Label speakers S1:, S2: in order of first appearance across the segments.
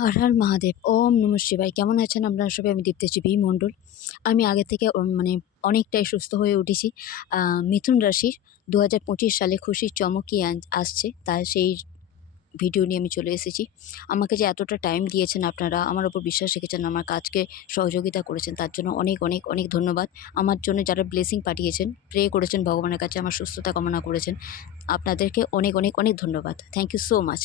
S1: হর হর মহাদেব, ওম নম শিবাই কেমন আছেন আপনারা সবাই? আমি দীপ্তজীবী মণ্ডল। আমি আগে থেকে মানে অনেকটাই সুস্থ হয়ে উঠেছি। মিথুন রাশির দু হাজার পঁচিশ সালে খুশির চমকই আসছে। তা সেই ভিডিও নিয়ে আমি চলে এসেছি। আমাকে যে এতটা টাইম দিয়েছেন আপনারা, আমার ওপর বিশ্বাস রেখেছেন, আমার কাজকে সহযোগিতা করেছেন, তার জন্য অনেক অনেক অনেক ধন্যবাদ। আমার জন্য যারা ব্লেসিং পাঠিয়েছেন প্রে করেছেন, ভগবানের কাছে আমার সুস্থতা কামনা করেছেন, আপনাদেরকে অনেক অনেক অনেক ধন্যবাদ। থ্যাংক ইউ সো মাচ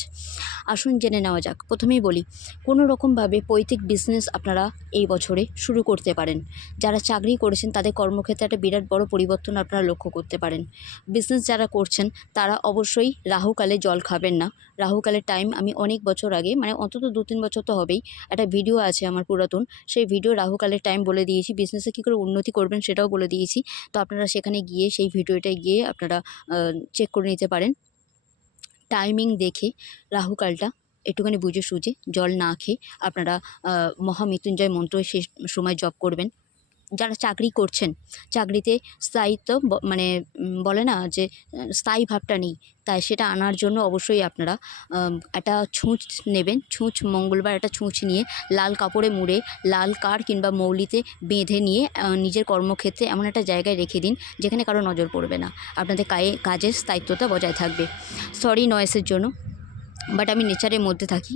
S1: আসুন জেনে নেওয়া যাক। প্রথমেই বলি, কোনো রকমভাবে পৈতৃক বিজনেস আপনারা এই বছরে শুরু করতে পারেন। যারা চাকরি করেছেন, তাদের কর্মক্ষেত্রে একটা বিরাট বড় পরিবর্তন আপনারা লক্ষ্য করতে পারেন। বিজনেস যারা করছেন, তারা অবশ্যই রাহুকালে জল খাবেন না। রাহুকালের টাইম আমি অনেক বছর আগে মানে অন্তত দু তিন বছর তো হবেই, একটা ভিডিও আছে আমার পুরাতন। সেই ভিডিও রাহুকালের টাইম বলে দিয়েছি বিজনেসে কী করে উন্নতি করবেন সেটাও বলে দিয়েছি। তো আপনারা সেখানে গিয়ে সেই ভিডিওটায় গিয়ে আপনারা চেক করে নিতে পারেন। টাইমিং দেখে রাহুকালটা একটুখানি বুঝে সুঝে জল না খেয়ে আপনারা মহামৃত্যুঞ্জয় মন্ত্র সে সময় জপ করবেন। যারা চাকরি করছেন, চাকরিতে স্থায়িত্ব মানে বলে না যে, স্থায়ী ভাবটা নেই। তাই সেটা আনার জন্য অবশ্যই আপনারা একটা ছুঁচ নেবেন। ছুঁচ মঙ্গলবার একটা ছুঁচ নিয়ে লাল কাপড়ে মুড়ে, লাল কার কিংবা মৌলিতে বেঁধে নিয়ে নিজের কর্মক্ষেত্রে এমন একটা জায়গায় রেখে দিন, যেখানে কারও নজর পড়বে না। আপনাদের কায়ে, কাজের স্থায়িত্বতা বজায় থাকবে। সরি, নয়েসের জন্য। বাট আমি নেচারের মধ্যে থাকি।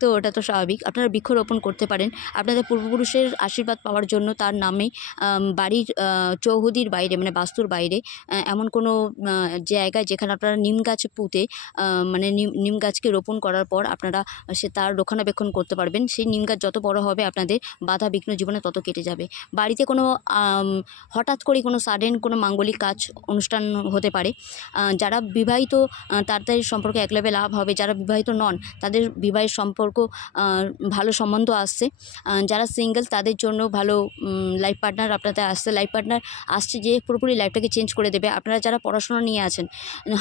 S1: তো ওটা তো স্বাভাবিক। আপনারা বৃক্ষরোপণ করতে পারেন। আপনাদের পূর্বপুরুষের আশীর্বাদ পাওয়ার জন্য তার নামে বাড়ির চৌহদির বাইরে মানে বাস্তুর বাইরে এমন কোনো জায়গায় যেখানে আপনারা নিম গাছ পুঁতে মানে নিম নিম গাছকে রোপণ করার পর আপনারা সে তার রক্ষণাবেক্ষণ করতে পারবেন। সেই নিম গাছ যত বড় হবে আপনাদের বাধা বিঘ্ন জীবনে তত কেটে যাবে। বাড়িতে কোনো হঠাৎ করে কোনো সাডেন কোনো মাঙ্গলিক কাজ অনুষ্ঠান হতে পারে। যারা বিবাহিত তাড়াতাড়ি সম্পর্কে এক লেভেল লাভ হবে। যারা বিবাহিত নন, তাদের বিবাহের সম্পর্ক ভালো সম্বন্ধ আসছে। যারা সিঙ্গেল তাদের জন্য ভালো লাইফ পার্টনার আপনাদের আসছে। লাইফ পার্টনার আসছে যে পুরোপুরি লাইফটাকে চেঞ্জ করে দেবে। আপনারা যারা পড়াশোনা নিয়ে আছেন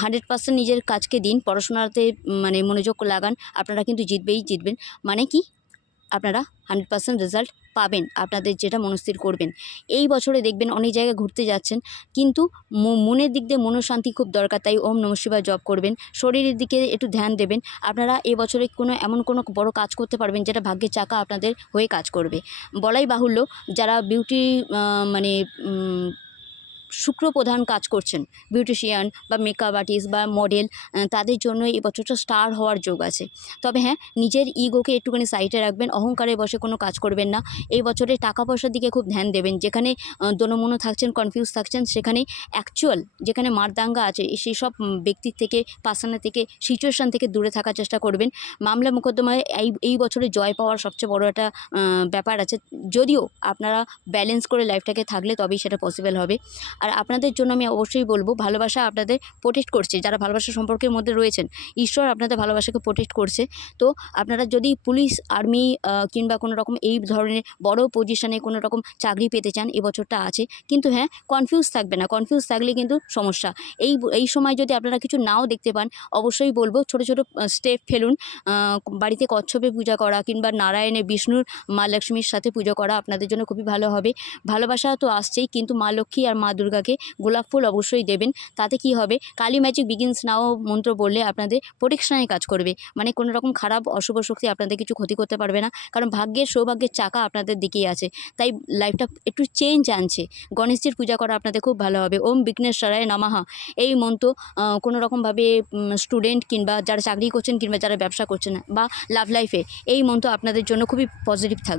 S1: হান্ড্রেড পার্সেন্ট নিজের কাজকে দিন, পড়াশোনাতে মানে মনোযোগ লাগান, আপনারা কিন্তু জিতবেই জিতবেন। মানে কি? আপনারা হান্ড্রেড পার্সেন্ট রেজাল্ট পাবেন, আপনাদের যেটা মনস্থির করবেন। এই বছরে দেখবেন অনেক জায়গায় ঘুরতে যাচ্ছেন, কিন্তু মনের দিক দিয়ে মনোশান্তি খুব দরকার, তাই ওম নম শিবায় জব করবেন, শরীরের দিকে একটু ধ্যান দেবেন। আপনারা এই বছরে কোনো, এমন কোনো বড় কাজ করতে পারবেন যেটা ভাগ্যের চাকা আপনাদের হয়ে কাজ করবে। বলাই বাহুল্য, যারা বিউটি মানে শুক্র প্রধান কাজ করছেন। বিউটিশিয়ান বা মেকআপ আর্টিস্ট বা মডেল তাদের জন্য এই বছরটা স্টার হওয়ার যোগ আছে। তবে হ্যাঁ নিজের ইগোকে একটুখানি সাইডে রাখবেন, অহংকারে বসে কোনো কাজ করবেন না। এই বছরে টাকা পয়সার দিকে খুব ধ্যান দেবেন। যেখানে দনমনো থাকছেন কনফিউজ থাকছেন, সেখানে অ্যাকচুয়াল যেখানে মারদাঙ্গা আছে, সেই সব ব্যক্তির থেকে পাসানা থেকে সিচুয়েশান থেকে দূরে থাকার চেষ্টা করবেন। মামলা মোকদ্দমায় এই এই বছরে জয় পাওয়ার সবচেয়ে বড় একটা ব্যাপার আছে। যদিও আপনারা ব্যালেন্স করে লাইফটাকে থাকলে তবেই সেটা পসিবল হবে। আর আপনাদের জন্য আমি অবশ্যই বলব, ভালোবাসা আপনাদের প্রোটেক্ট করছে, যারা ভালোবাসা সম্পর্কের মধ্যে রয়েছেন। ঈশ্বর আপনাদের ভালোবাসাকে প্রোটেক্ট করছে। তো আপনারা যদি পুলিশ আর্মি কিংবা কোনো রকম এই ধরনের বড় পজিশনে কোনো রকম চাকরি পেতে চান এই বছরটা আছে। কিন্তু হ্যাঁ কনফিউজ থাকবে না। কনফিউজ থাকলে কিন্তু সমস্যা। এই এই সময় যদি আপনারা কিছু নাও দেখতে পান, অবশ্যই বলব ছোট ছোট স্টেপ ফেলুন। বাড়িতে কচ্ছপে পূজা করা কিংবা নারায়ণের বিষ্ণুর মা লক্ষ্মীর সাথে পুজো করা আপনাদের জন্য খুবই ভালো হবে। ভালোবাসা তো আসছেই, কিন্তু মা লক্ষ্মী আর মা দুর্গাকে গোলাপ ফুল অবশ্যই দেবেন। তাতে কি হবে? কালী ম্যাজিক বিগিনস নাও মন্ত্র বললে আপনাদের প্রোটেকশনে কাজ করবে। মানে কোনো রকম খারাপ অশুভ শক্তি আপনাদের কিছু ক্ষতি করতে পারবে না। কারণ ভাগ্যের সৌভাগ্যের চাকা আপনাদের দিকেই আছে। তাই লাইফটা একটু চেঞ্জ আনছে। গণেশজির পূজা করা আপনাদের খুব ভালো হবে। ওম বিঘ্নেশ্বরায় নামাহা এই মন্ত্র কোনো রকমভাবে স্টুডেন্ট কিংবা যারা চাকরি করছেন কিংবা যারা ব্যবসা করছেন বা লাভ লাইফে এই মন্ত্র আপনাদের জন্য খুবই পজিটিভ থাকবে।